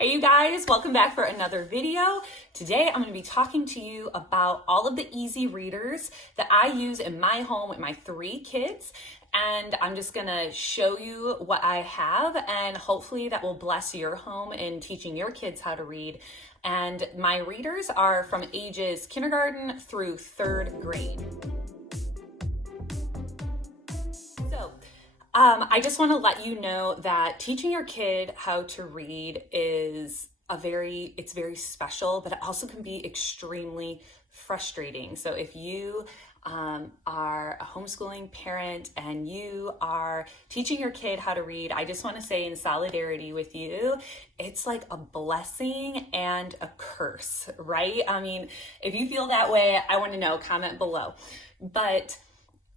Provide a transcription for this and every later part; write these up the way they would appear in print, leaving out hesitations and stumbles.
Hey you guys, welcome back for another video. Today I'm going to be talking to you about all of the easy readers that I use in my home with my 3 kids. And I'm just going to show you what I have, and hopefully that will bless your home in teaching your kids how to read. And my readers are from ages kindergarten through 3rd grade. I just want to let you know that teaching your kid how to read is it's very special, but it also can be extremely frustrating. So if you are a homeschooling parent and you are teaching your kid how to read, I just want to say in solidarity with you, it's like a blessing and a curse, right? I mean, if you feel that way, I want to know, comment below. But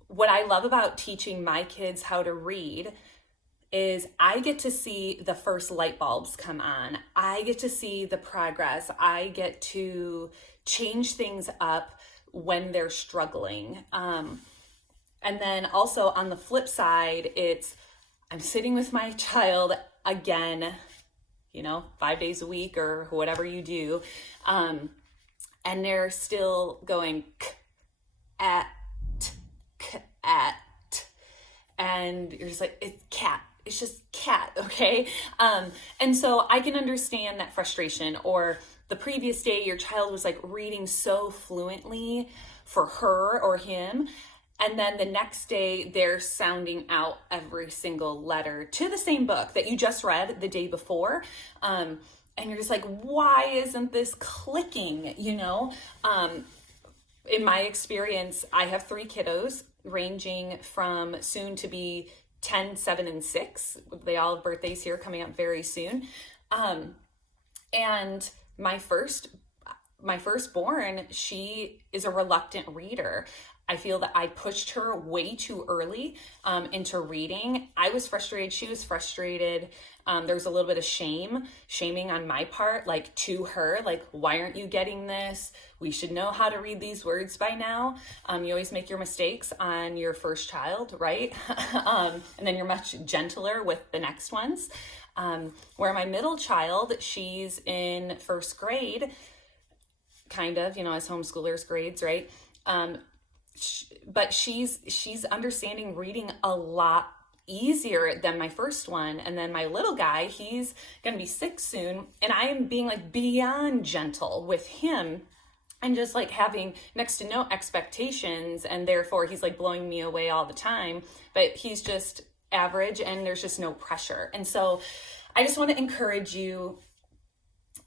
what I love about teaching my kids how to read is I get to see the first light bulbs come on. I get to see the progress. I get to change things up when they're struggling. And then also on the flip side, I'm sitting with my child again, 5 days a week or whatever you do. And they're still going at, and you're just like, it's cat. It's just cat, okay? And so I can understand that frustration. Or the previous day, your child was like reading so fluently for her or him. And then the next day, they're sounding out every single letter to the same book that you just read the day before. And you're just like, why isn't this clicking, In my experience, I have 3 kiddos ranging from soon to be 10, 7, and 6. They all have birthdays here coming up very soon. And my firstborn, she is a reluctant reader. I feel that I pushed her way too early into reading. I was frustrated. She was frustrated. There was a little bit of shaming on my part, like to her, like, why aren't you getting this? We should know how to read these words by now. You always make your mistakes on your first child, right? And then you're much gentler with the next ones. Where my middle child, she's in 1st grade, kind of, as homeschoolers grades, right? But she's understanding reading a lot easier than my first one. And then my little guy, he's gonna be 6 soon, and I am being like beyond gentle with him and just like having next to no expectations, and therefore he's like blowing me away all the time, but he's just average and there's just no pressure. And so I just want to encourage you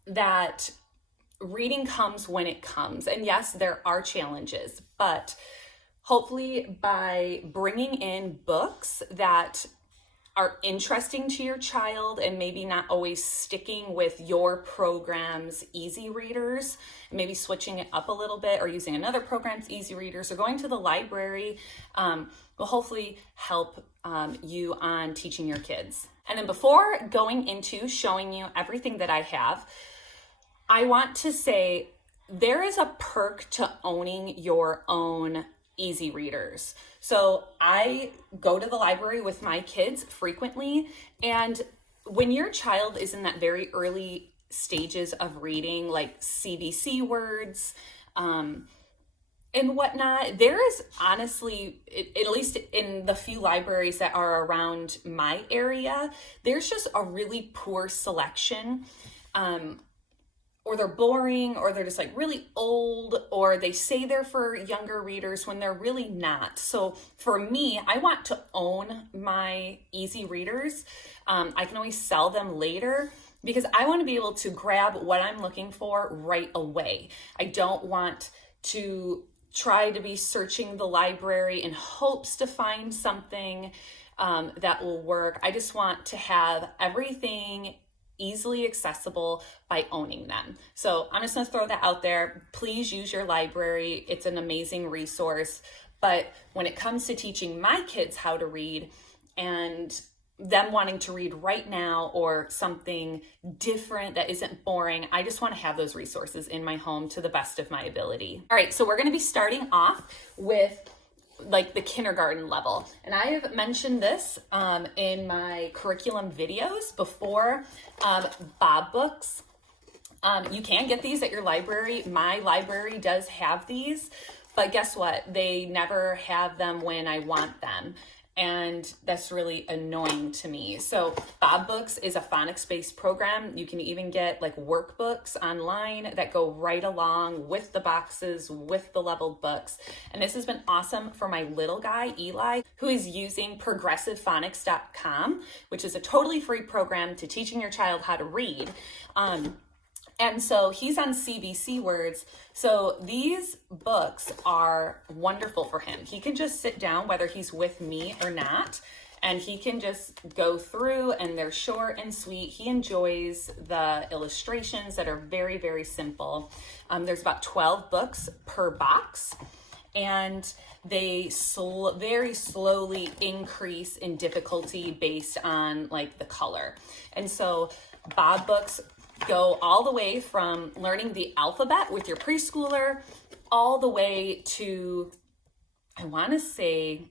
that reading comes when it comes. And yes, there are challenges, but hopefully by bringing in books that are interesting to your child and maybe not always sticking with your program's easy readers, maybe switching it up a little bit or using another program's easy readers or going to the library will hopefully help you on teaching your kids. And then before going into showing you everything that I have, I want to say there is a perk to owning your own easy readers. So I go to the library with my kids frequently, and when your child is in that very early stages of reading, like CVC words and whatnot, there is honestly, at least in the few libraries that are around my area, there's just a really poor selection. Or they're boring, or they're just like really old, or they say they're for younger readers when they're really not. So for me, I want to own my easy readers. I can always sell them later because I want to be able to grab what I'm looking for right away. I don't want to try to be searching the library in hopes to find something that will work. I just want to have everything easily accessible by owning them. So I'm just going to throw that out there. Please use your library. It's an amazing resource. But when it comes to teaching my kids how to read and them wanting to read right now or something different that isn't boring, I just want to have those resources in my home to the best of my ability. All right, so we're going to be starting off with like the kindergarten level. And I have mentioned this in my curriculum videos before. Bob books. You can get these at your library. My library does have these, but guess what? They never have them when I want them. And that's really annoying to me. So Bob Books is a phonics-based program. You can even get like workbooks online that go right along with the boxes, with the leveled books. And this has been awesome for my little guy, Eli, who is using progressivephonics.com, which is a totally free program to teaching your child how to read. And so he's on CVC words. So these books are wonderful for him. He can just sit down, whether he's with me or not, and he can just go through, and they're short and sweet. He enjoys the illustrations that are very, very simple. There's about 12 books per box, and they very slowly increase in difficulty based on like the color. And so Bob Books go all the way from learning the alphabet with your preschooler all the way to, I want to say,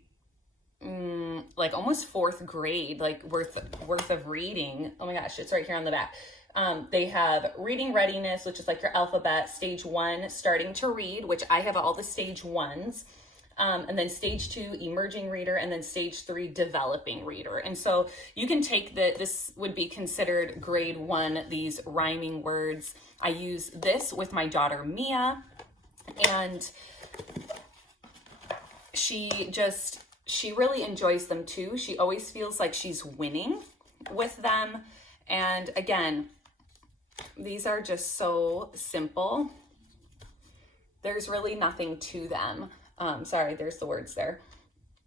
like almost fourth grade, like worth of reading. Oh my gosh, it's right here on the back. They have reading readiness, which is like your alphabet, stage 1, starting to read, which I have all the stage 1s. And then stage 2, emerging reader, and then stage 3, developing reader. And so you can take this would be considered grade 1, these rhyming words. I use this with my daughter, Mia, and she really enjoys them too. She always feels like she's winning with them. And again, these are just so simple. There's really nothing to them. Sorry, there's the words there.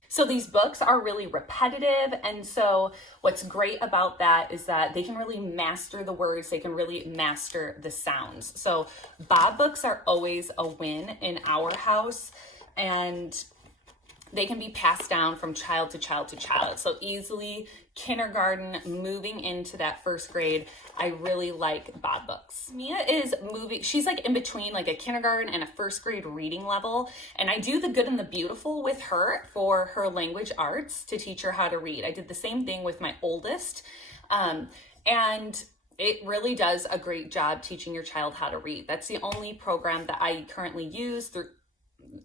So these books are really repetitive. And so what's great about that is that they can really master the words. They can really master the sounds. So Bob books are always a win in our house, and they can be passed down from child to child to child. So easily kindergarten, moving into that first grade, I really like Bob books. Mia is moving, she's like in between like a kindergarten and a first grade reading level. And I do the good and the beautiful with her for her language arts to teach her how to read. I did the same thing with my oldest. And it really does a great job teaching your child how to read. That's the only program that I currently use through,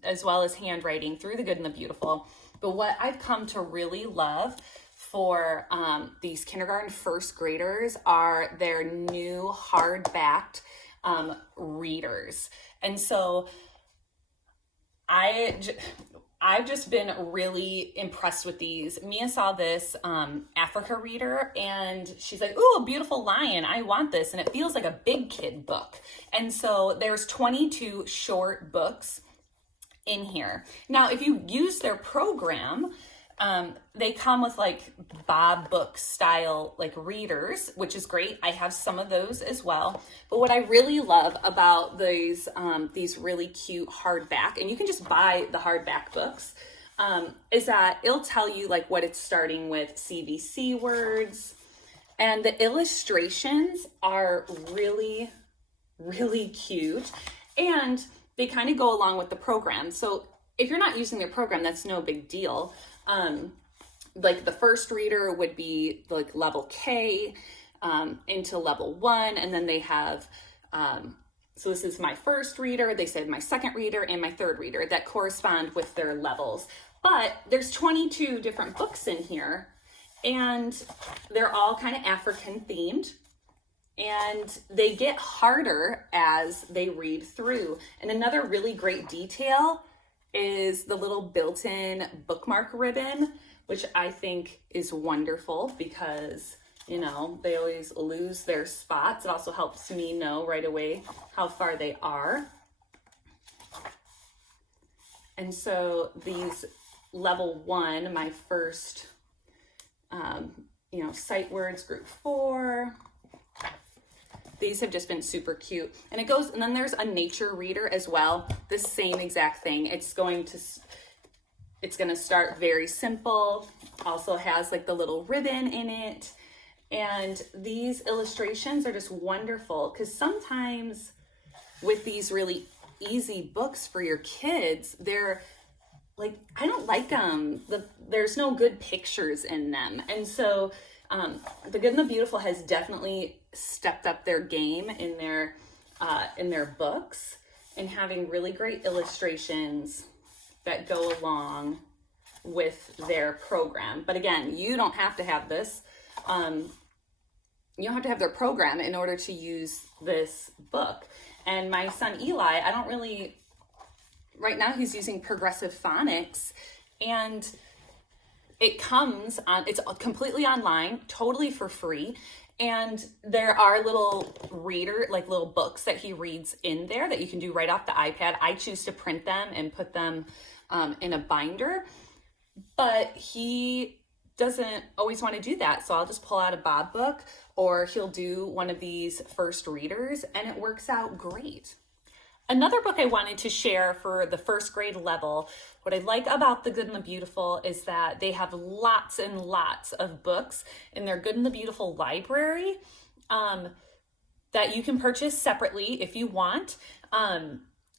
as well as handwriting, through the good and the beautiful. But what I've come to really love for these kindergarten first graders are their new hardbacked readers. And so I've just been really impressed with these. Mia saw this Africa reader, and she's like, "Ooh, a beautiful lion. I want this." And it feels like a big kid book. And so there's 22 short books in here. Now, if you use their program, they come with like Bob book style like readers, which is great. I have some of those as well. But what I really love about these really cute hardback, and you can just buy the hardback books, is that it'll tell you like what it's starting with, CVC words, and the illustrations are really, really cute, and they kind of go along with the program. So if you're not using their program, that's no big deal. Like the first reader would be like level K into level 1, and then they have, so this is my first reader, they said my second reader, and my third reader that correspond with their levels. But there's 22 different books in here, and they're all kind of African themed, and they get harder as they read through. And another really great detail is the little built-in bookmark ribbon, which I think is wonderful because, you know, they always lose their spots. It also helps me know right away how far they are. And so these level 1, my first, sight words, group 4, these have just been super cute. And it goes, and then there's a nature reader as well. The same exact thing. It's going to start very simple. Also has like the little ribbon in it. And these illustrations are just wonderful, because sometimes with these really easy books for your kids, they're like, I don't like them. There's no good pictures in them. And so The Good and the Beautiful has definitely stepped up their game in their books and having really great illustrations that go along with their program. But again, you don't have to have this. You don't have to have their program in order to use this book. And my son Eli, right now he's using progressive phonics, and it's completely online, totally for free. And there are little books that he reads in there that you can do right off the iPad. I choose to print them and put them in a binder, but he doesn't always want to do that. So I'll just pull out a Bob book, or he'll do one of these first readers, and it works out great. Another book I wanted to share for the first grade level, what I like about The Good and the Beautiful is that they have lots and lots of books in their Good and the Beautiful library that you can purchase separately if you want,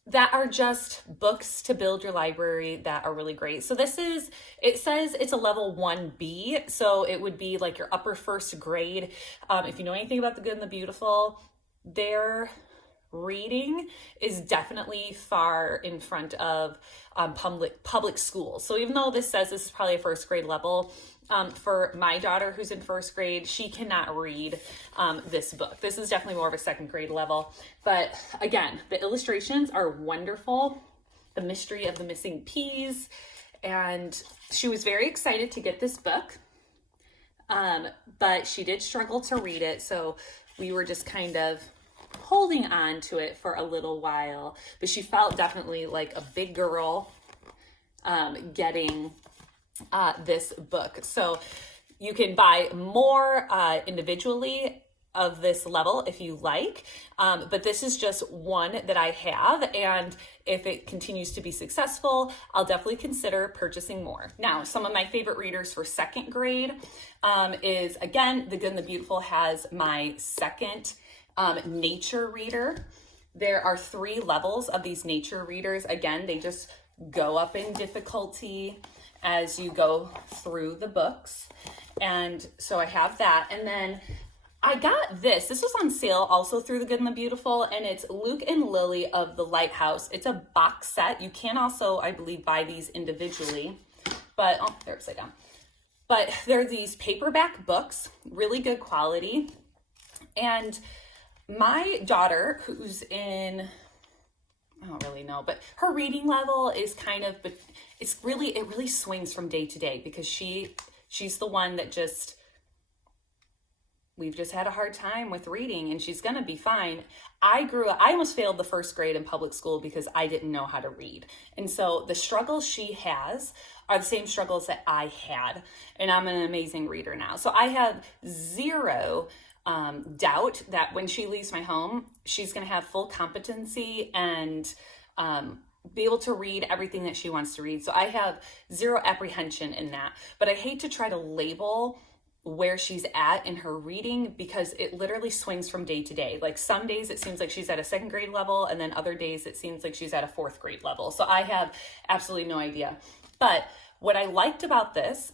that are just books to build your library that are really great. So it says it's a level 1B, so it would be like your upper first grade. If you know anything about The Good and the Beautiful, their reading is definitely far in front of public schools. So even though this says this is probably a first grade level, for my daughter who's in first grade, she cannot read this book. This is definitely more of a second grade level. But again, the illustrations are wonderful. The mystery of the missing peas. And she was very excited to get this book. But she did struggle to read it. So we were just kind of holding on to it for a little while. But she felt definitely like a big girl getting this book. So you can buy more individually of this level if you like, but this is just one that I have, and if it continues to be successful, I'll definitely consider purchasing more. Now, some of my favorite readers for second grade is, again, The Good and the Beautiful has my second nature reader. There are 3 levels of these nature readers. Again, they just go up in difficulty as you go through the books. And so I have that. And then I got this. This was on sale also through The Good and the Beautiful, and it's Luke and Lily of the Lighthouse. It's a box set. You can also, I believe, buy these individually. But, oh, they're upside down. But they're these paperback books, really good quality. And my daughter, who's in, I don't really know, but her reading level is kind of, but it really swings from day to day, because she's the one that we've just had a hard time with reading, and she's gonna be fine. I almost failed the first grade in public school because I didn't know how to read. And so the struggles she has are the same struggles that I had, and I'm an amazing reader now. So I have zero doubt that when she leaves my home, she's going to have full competency and be able to read everything that she wants to read. So I have zero apprehension in that. But I hate to try to label where she's at in her reading, because it literally swings from day to day. Like some days it seems like she's at a second grade level, and then other days it seems like she's at a fourth grade level. So I have absolutely no idea. But what I liked about this,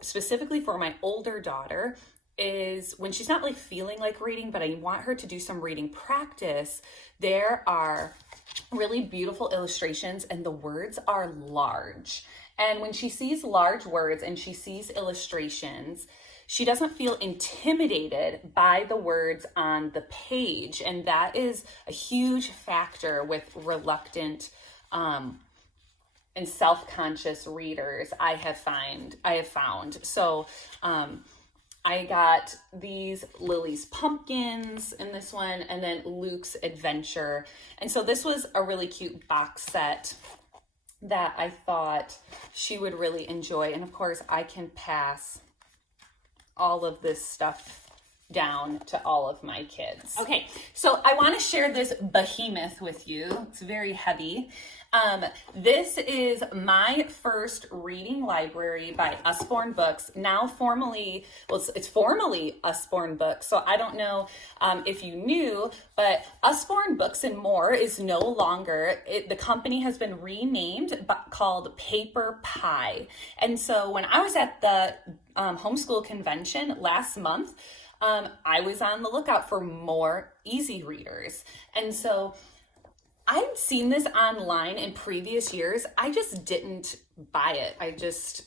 specifically for my older daughter, is when she's not really feeling like reading, but I want her to do some reading practice, there are really beautiful illustrations and the words are large. And when she sees large words and she sees illustrations, she doesn't feel intimidated by the words on the page. And that is a huge factor with reluctant and self-conscious readers, I have found. So I got these Lily's Pumpkins in this one, and then Luke's Adventure. And so this was a really cute box set that I thought she would really enjoy. And of course, I can pass all of this stuff down to all of my kids. Okay, so I want to share this behemoth with you. It's very heavy. This is my first reading library by Usborne Books, now formally, well, it's formally Usborne Books, so I don't know if you knew, but Usborne Books and More is no longer, the company has been renamed, called Paper Pie. And so when I was at the homeschool convention last month, I was on the lookout for more easy readers. And so I'd seen this online in previous years. I just didn't buy it. I just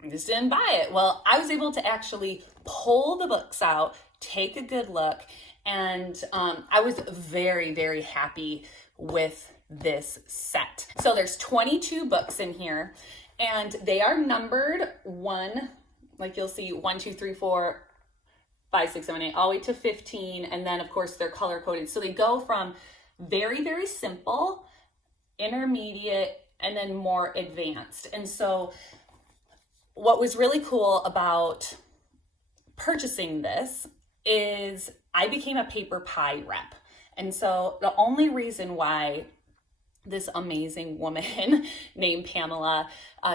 didn't buy it. Well, I was able to actually pull the books out, take a good look, and I was very, very happy with this set. So there's 22 books in here, and they are numbered like you'll see 1, 2, 3, 4, 5, 6, 7, 8, all the way to 15. And then of course they're color coded. So they go from very, very simple, intermediate, and then more advanced. And so what was really cool about purchasing this is I became a Paper Pie rep. And so the only reason why this amazing woman named Pamela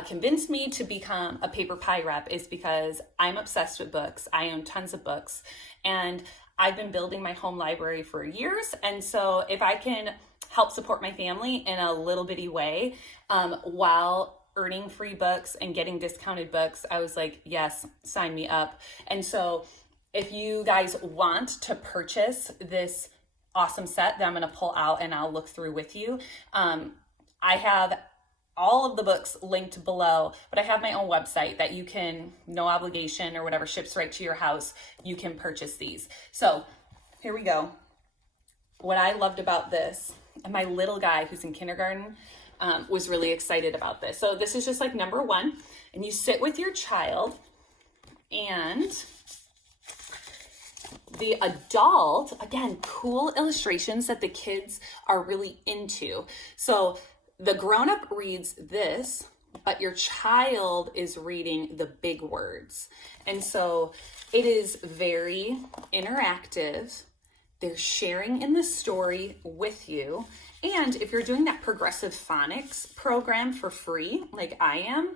convinced me to become a Paper Pie rep is because I'm obsessed with books. I own tons of books, and I've been building my home library for years. And so if I can help support my family in a little bitty way while earning free books and getting discounted books, I was like, yes, sign me up. And so if you guys want to purchase this awesome set that I'm going to pull out and I'll look through with you, I have all of the books linked below, but I have my own website that you can, no obligation or whatever, ships right to your house. You can purchase these. So here we go. What I loved about this, and my little guy who's in kindergarten was really excited about this. So this is just like number 1, and you sit with your child, and the adult, again, cool illustrations that the kids are really into. So the grown-up reads this, but your child is reading the big words. And so it is very interactive. They're sharing in the story with you. And if you're doing that progressive phonics program for free, like I am,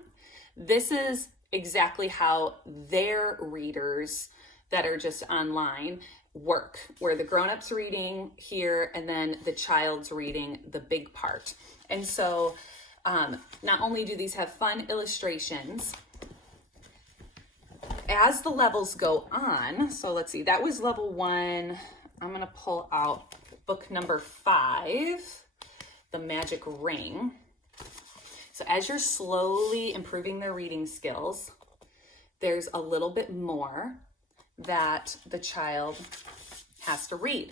this is exactly how their readers that are just online work, where the grown-up's reading here and then the child's reading the big part. And so not only do these have fun illustrations, as the levels go on, so let's see, that was level 1. I'm going to pull out book number 5, The Magic Ring. So as you're slowly improving their reading skills, there's a little bit more that the child has to read.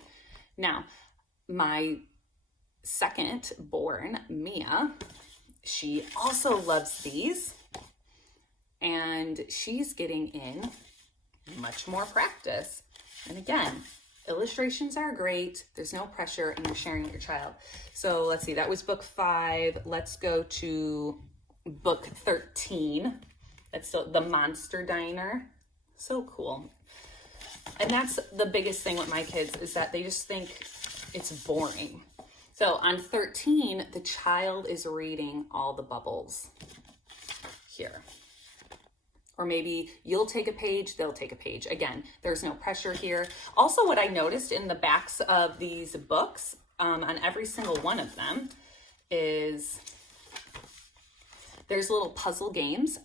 Now, my second born, Mia, she also loves these, and she's getting in much more practice. And again, illustrations are great. There's no pressure, and you're sharing with your child. So let's see, that was book 5. Let's go to book 13. That's still The Monster Diner. So cool. And that's the biggest thing with my kids, is that they just think it's boring. So on 13, the child is reading all the bubbles here. Or maybe you'll take a page, they'll take a page. Again, there's no pressure here. Also, what I noticed in the backs of these books, on every single one of them, is there's little puzzle games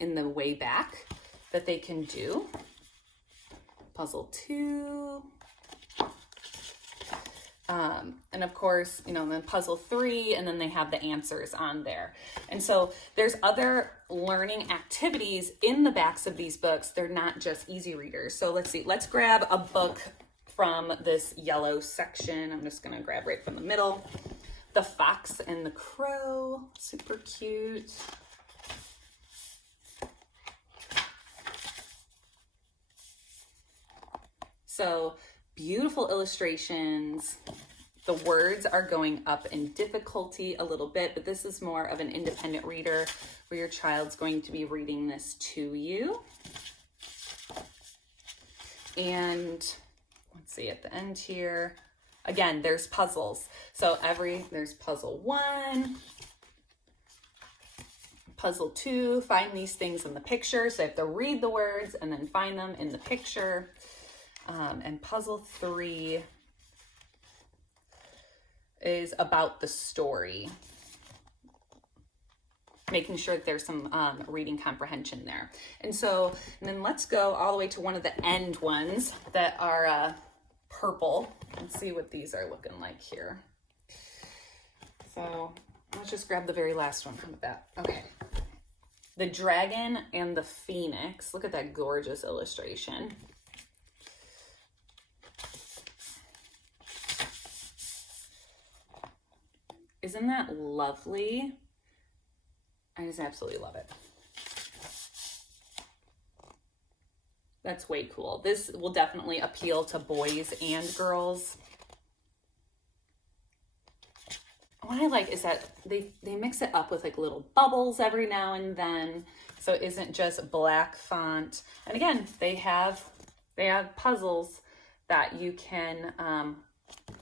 in the way back that they can do. Puzzle 2. And of course, then puzzle 3, and then they have the answers on there. And so there's other learning activities in the backs of these books. They're not just easy readers. So let's see, let's grab a book from this yellow section. I'm just gonna grab right from the middle. The Fox and the Crow, super cute. So beautiful illustrations. The words are going up in difficulty a little bit, but this is more of an independent reader where your child's going to be reading this to you. And let's see at the end here, again, there's puzzles. So there's puzzle 1, puzzle 2, find these things in the picture. So I have to read the words and then find them in the picture. And puzzle 3 is about the story, making sure that there's some reading comprehension there. And then let's go all the way to one of the end ones that are purple. Let's see what these are looking like here. So let's just grab the very last one from that. Okay. The dragon and the phoenix. Look at that gorgeous illustration. Isn't that lovely? I just absolutely love it. That's way cool. This will definitely appeal to boys and girls. What I like is that they mix it up with like little bubbles every now and then. So it isn't just black font. And again, they have puzzles that you can,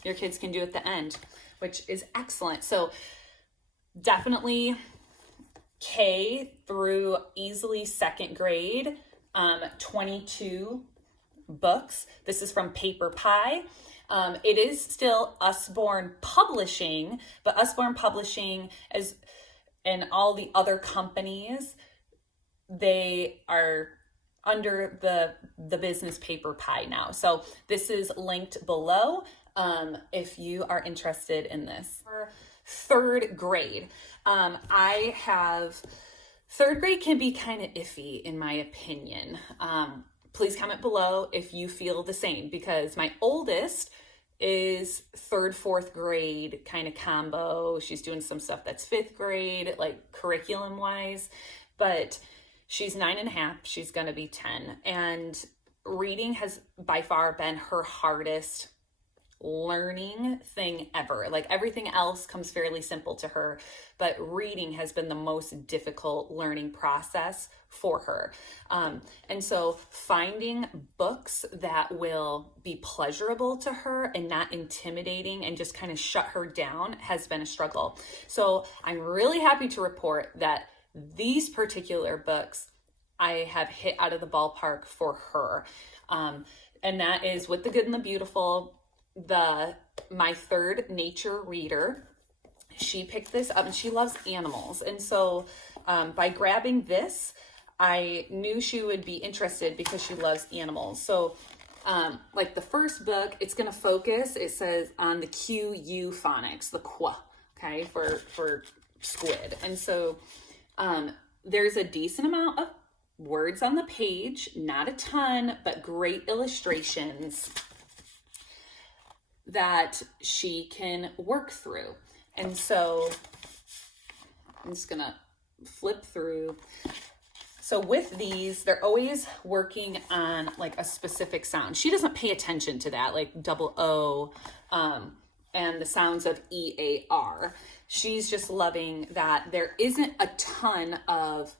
your kids can do at the end, which is excellent. So definitely K through easily 2nd grade, 22 books. This is from Paper Pie. It is still Usborne Publishing, but Usborne Publishing and all the other companies, they are under the business Paper Pie now. So this is linked below if you are interested in this. For 3rd grade, I have 3rd grade can be kind of iffy in my opinion. Please comment below if you feel the same, because my oldest is 3rd, 4th grade kind of combo. She's doing some stuff that's 5th grade, like curriculum wise, but she's 9.5. She's going to be 10. And reading has by far been her hardest learning thing ever. Like everything else comes fairly simple to her, but reading has been the most difficult learning process for her. And so finding books that will be pleasurable to her and not intimidating and just kind of shut her down has been a struggle. So I'm really happy to report that these particular books I have hit out of the ballpark for her. And that is With the Good and the Beautiful, my 3rd nature reader. She picked this up and she loves animals. And so by grabbing this, I knew she would be interested because she loves animals. So like the first book, it's going to focus, it says on the QU phonics, the qu, okay, for squid. And so there's a decent amount of words on the page, not a ton, but great illustrations that she can work through. And so I'm just gonna flip through. So with these, they're always working on like a specific sound. She doesn't pay attention to that, like double O and the sounds of EAR. She's just loving that there isn't a ton of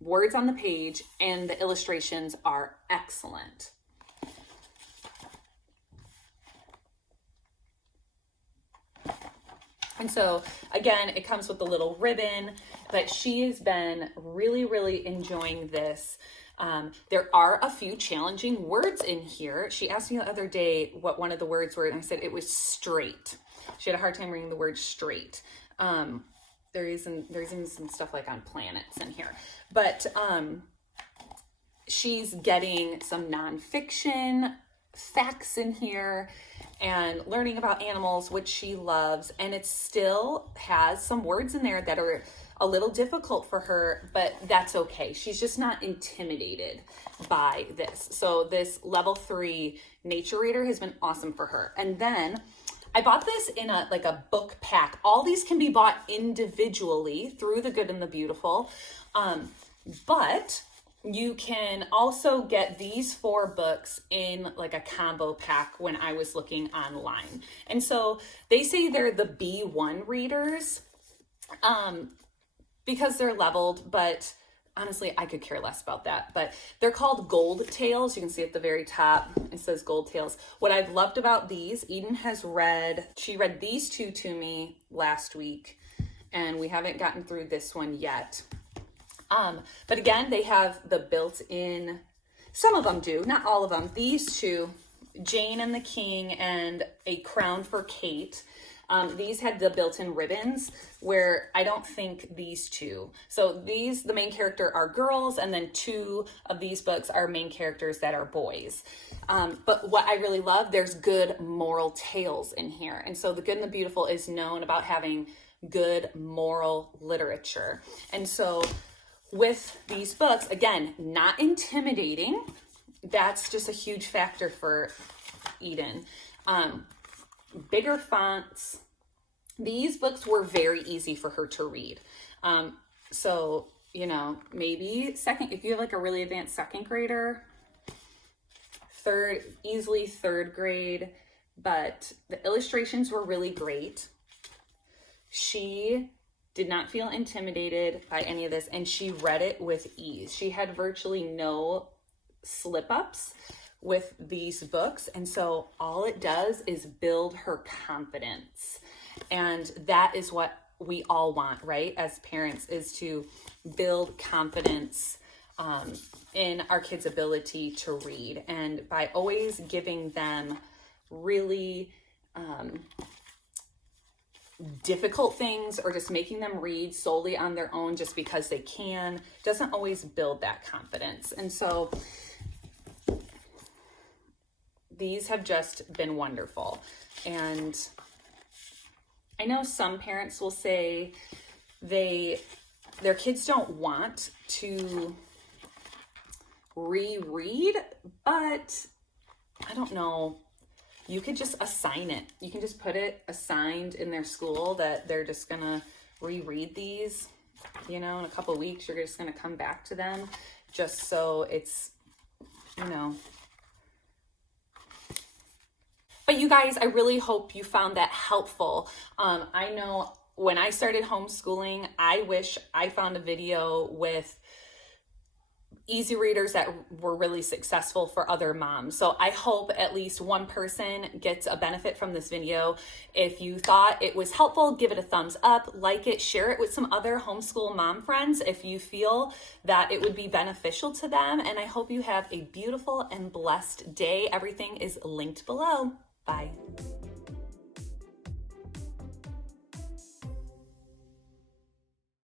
words on the page and the illustrations are excellent. And so again, it comes with a little ribbon, but she has been really, really enjoying this. There are a few challenging words in here. She asked me the other day what one of the words were, and I said it was straight. She had a hard time reading the word straight. There's even some stuff like on planets in here, but she's getting some nonfiction facts in here and learning about animals, which she loves. And it still has some words in there that are a little difficult for her, but that's okay. She's just not intimidated by this. So this level 3 nature reader has been awesome for her. And then I bought this in a book pack. All these can be bought individually through The Good and the Beautiful. But you can also get these 4 books in like a combo pack when I was looking online. And so they say they're the B1 readers because they're leveled, but honestly, I could care less about that, but they're called Gold Tails. You can see at the very top, it says Gold Tails. What I've loved about these, Eden she read these two to me last week, and we haven't gotten through this one yet. But again, they have the built-in, some of them do, not all of them. These two, Jane and the King and A Crown for Kate, these had the built-in ribbons, where I don't think these two. So these, the main character are girls, and then two of these books are main characters that are boys. But what I really love, there's good moral tales in here. And so The Good and the Beautiful is known about having good moral literature. And so with these books, again, not intimidating. That's just a huge factor for Eden. Bigger fonts. These books were very easy for her to read. So, you know, maybe if you have like a really advanced second grader, easily third grade, but the illustrations were really great. She did not feel intimidated by any of this, and she read it with ease. She had virtually no slip-ups with these books, and so all it does is build her confidence. And that is what we all want, right, as parents, is to build confidence in our kids' ability to read. And by always giving them really difficult things, or just making them read solely on their own just because they can, doesn't always build that confidence. And so these have just been wonderful. And I know some parents will say their kids don't want to reread, but I don't know. You could just assign it. You can just put it assigned in their school that they're just gonna reread these, you know, in a couple of weeks. You're just gonna come back to them, just so it's, you know. But you guys, I really hope you found that helpful. I know when I started homeschooling, I wish I found a video with easy readers that were really successful for other moms. So I hope at least one person gets a benefit from this video. If you thought it was helpful, give it a thumbs up, like it, share it with some other homeschool mom friends if you feel that it would be beneficial to them. And I hope you have a beautiful and blessed day. Everything is linked below. Bye.